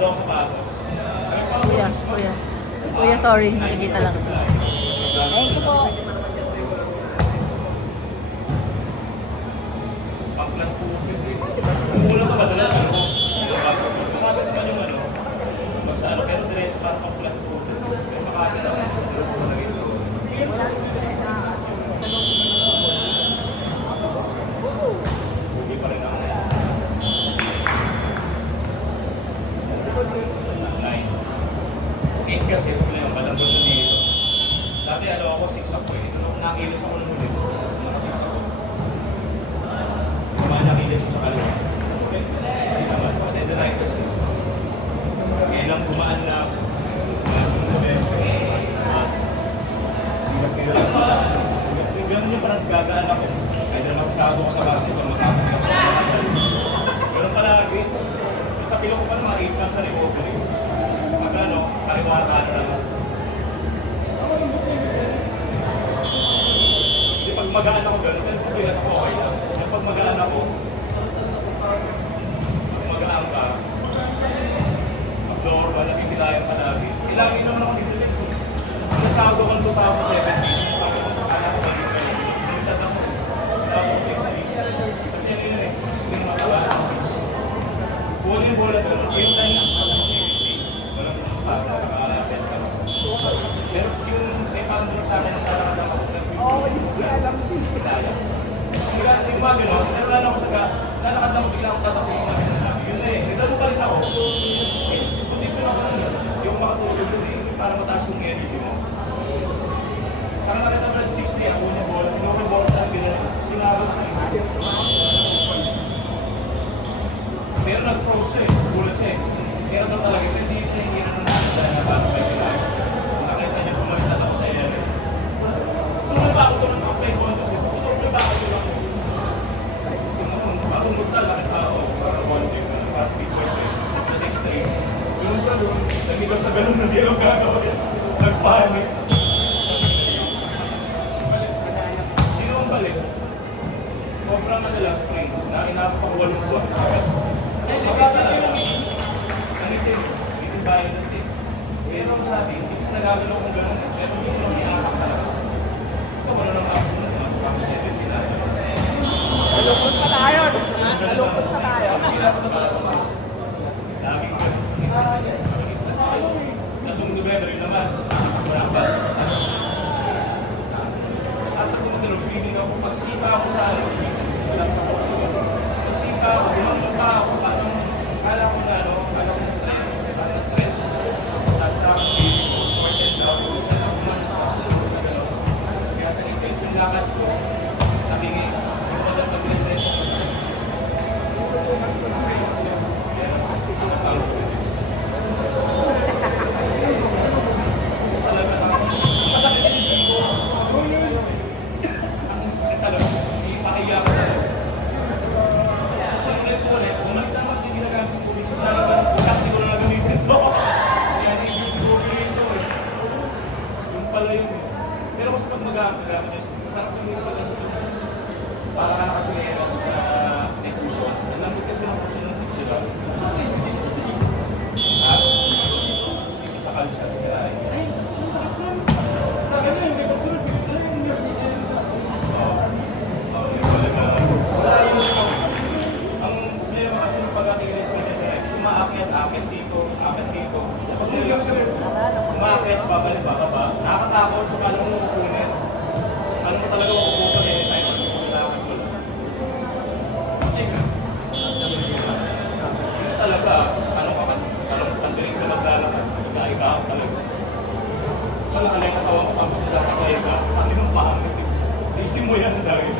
daw sa bago. Kuya. Kuya, sorry. Nakikita lang. Thank you po. Paklan po. Una pa madalas ano. Makapit naman yung ano. Pag sa ano, pero diretso para paklan po. Pero makapit naman. Madalas mo lagi ito. Bugi pa rin ako. 9. 8 kasi ito na yung malambot siya dito. Dati ano ako, 6 ako eh. Ito nung nakilis ako nung ulit. Naka 6 ako. Kumain nakilis ako sa kaliwa. Hindi naman. Pati the night kasi. Ngayon lang kumaan na ako. Ganun yung parang gagaan ako. Kahit na magsago ko sa basketball, matapos ako. Ganun palagi. Kapilo ko pa ng mga 8 lang sa recovery. Pag ano, kaliwa-kanan na lang. Hindi pag magaan ako gano'n, pero pag bigat ako okay lang. Yung pag magaan ako, pag magaan ka, pag-door, malaking nilayan ka lagi. Lagi naman ako dito rin. Nasago ko ng 2017. Anak ko dito. Nagtad ako. Sinago ko 60. Kasi yun eh. Gusto yung makalaan ako. Bola gano'n. Yung tayo nga sa walang pagkakala, nakakalapit ka. Pero yung may pangdro sa akin, nakakalapit ako. Oo, hindi alam din. Yung mga gano'n, naroon ako sa lalakad lang, bigla akong tatakbo yung mga gano'n. Yun na eh, nagdalo pa rin ako. Kondisyon ako nun eh. Yung makatulog dun eh, para mataas yung energy mo. Saka nakita mo na 60, ako yung ball, pinupin ball, tapos gano'n, sinagaw sa likod. Pero nag-froze siya eh, bullet siya eh. Pero daw talaga, hindi siya yung hira ng natin dahil na parang may kailangan. Nakita niyo pumalit ako sa air eh. Kung ba ako ito ng play conscious eh, kung ba ako ito lang bagong mutal, nakita ako, parang one gym na basketball siya eh. Na 6'3". Yung ka doon, nanigas sa ganun na di lang gagawin. Nagpanik. Sino ang balik? Sobrang madalang spring na inabot ako 8 buwan. Magkakala lang. Nanitin. Itin bayan natin. Pero sa atin, hindi kasi nagagalaw kung gano'n eh. Pero yung lang iakap talaga. So, wala nang aso na naman. Kami 70 na. Malungkot pa tayo. Malungkot sa tayo. Laging ka. Nasong November yun naman. Wala ang basket. Tapos ako matulog, swimming ako. Pagsipa ako sa ano, wala sa Portugal. Pagsipa ako, bumangka pa ako. Parang, kala ko na ano, kala ko na stretch. Parang na stretch. Sabi sa akin, short and down. Isa lang ko na sa akin. Kaya sa intention lakad ko, nabingi. Yung mga pag-refresh ako sa akin. Kasi talaga, masakit yung isip ko. Ang sakit talaga, ipakiyak ko talaga. Sa ulit, bumalik naman yung ginagamit ko. Isa sa akin, hindi ko na nagamitin to. Kaya hindi siguro ito eh. Yung pala yun eh. Pero kasi pag magamit yun, masarap yung ito pala sa ito. Para ka nakatsineras na may cushion. Ang lambot kasi ng cushion ng 6 diba? At dito sa culture, kaya ay. Ang problema kasi ng pag-akilis ko dito, umaakyat dito. Pag nilagay ko umaakyat sa babalik, bababa. Nakakatakot, so paano mo kukunin? Paano mo talaga makukuha anytime? Kailangan ko lang. Yes talaga, anong kandirin ka maglalakad? Nagkaiba ako talaga. Malakalay katawan ko, tapos nila sa kaiba. Ano yung pangit eh? Isin mo yan dahil.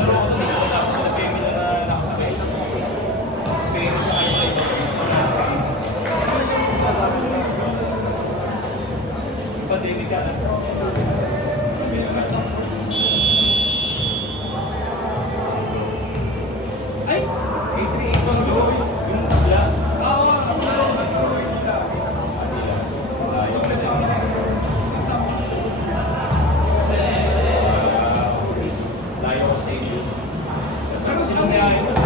Pero ako doon, ako sa nag-gaming na nakasakay. pandemic ka na. Ay! 838 ang do. Yung tabla. Oo. Ayaw kasi. Layo ko sa inyo. Kasi sinong niya ito?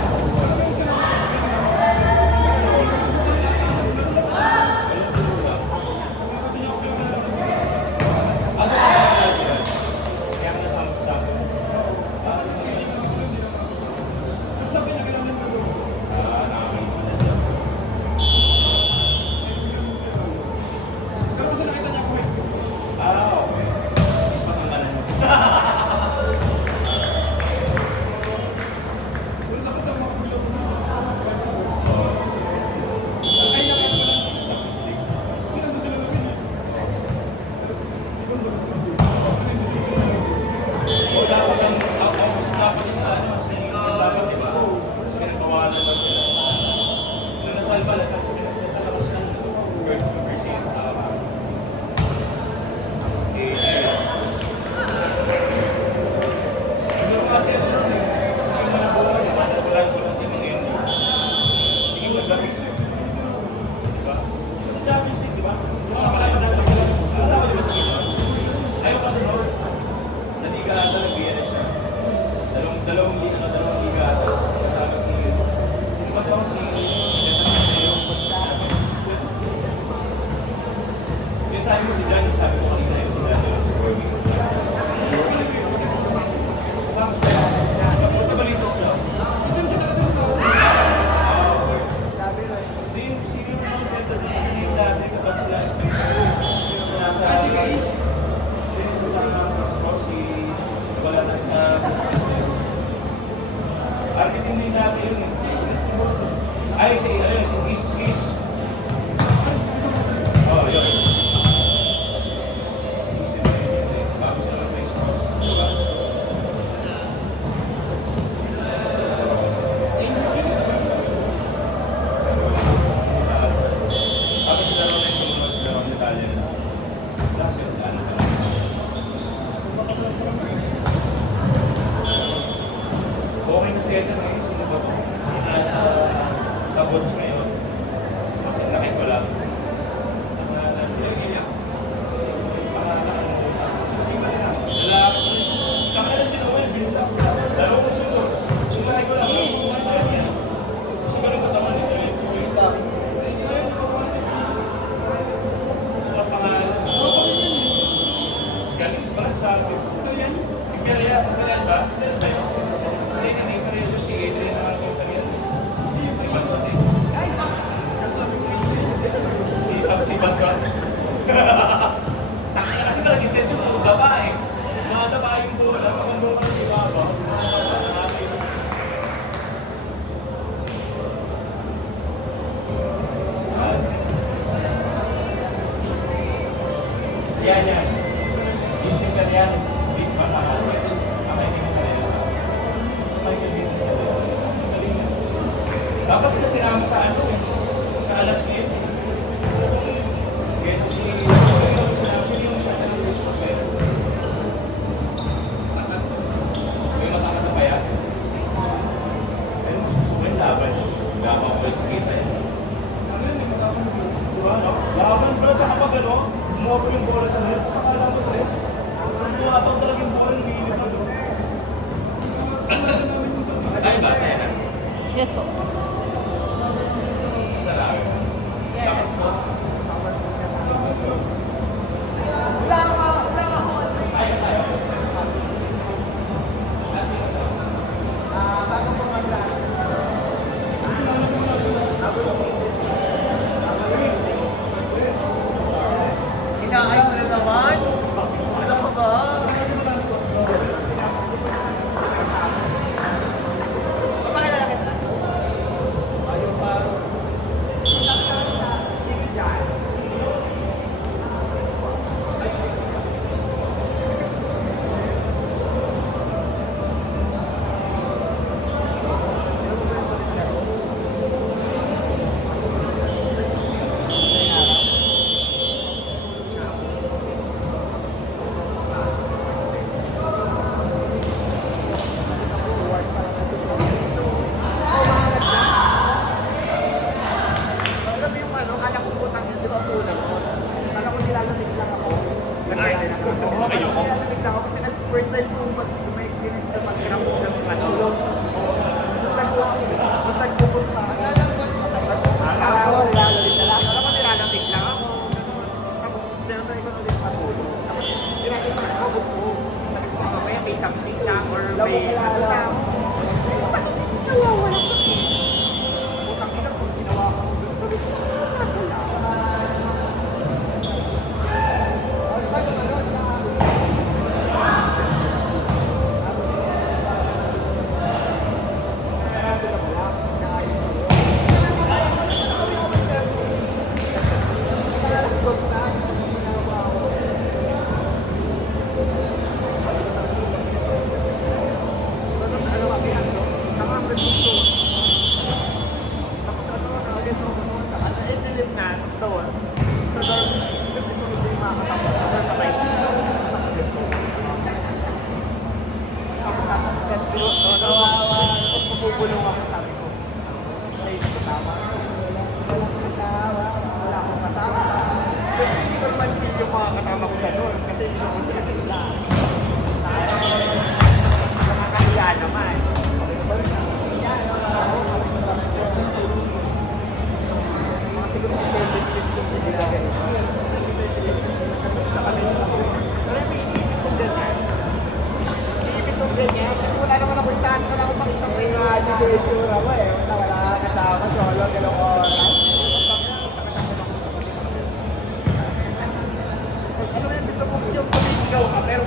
Sabi mo si Johnny, sabi ko kanina yun si Johnny. Tapos kaya, nabalitos na. Hindi yung senior ng center na kanina dati kapag sila espiritu. Nasa si wala na sa espiritu. Arkitin din natin yun. Ay, si Is. Oh, yun. Okay na siya na ngayon, sino ba ito? Sa bots ngayon. Kasi nakit ko lang. Kakalas si Noel, laro ko sunod. Sunod ko lang. So, ganun ko taman nito yun. Ang pangalan. Ganun ba sa akin? Imperial ba? Hindi pa rin si Adrian na ako kanina. Si Bansot eh. Si Bansot. Taka kasi talagang set yung mga daba eh. Mga daba yung bola. Magandang ka si Baba. Yan. Yung single yan. Beats pa na. Dapat ka sinama sa ano eh, sa alas ngayon. Kaya sino yung sa atin ng Christmas ngayon? May matakata pa yan. Pero magsusukin laban. Laban ko sa kita eh. Diba no? Laban bro, tsaka pag ano, umuha yung bola sa net, akala mo tres. Tumataw talagang bola, lumilip na doon. Ay ba? Ayan. Yes po. Tapos mo? Inaay mo na naman. Ano ka ba? Papakilala kita. may ano na ako. Nawawala sa akin. Putang ina kung ginawa ko. Sabi ko, wala. Yung mga kasama ko sa doon kasi yun sila nila. Nakakahiya naman. Mga siguro independent kids yung sila ganito. Sa kanila. Pero may isipin kong ganyan. Isipin kong ganyan kasi wala naman ako itaan. Wala akong makita ko yung adventure ako eh. Wala kasama solo, dalawang oras. Ano na gusto ko yung sumisigaw ka pero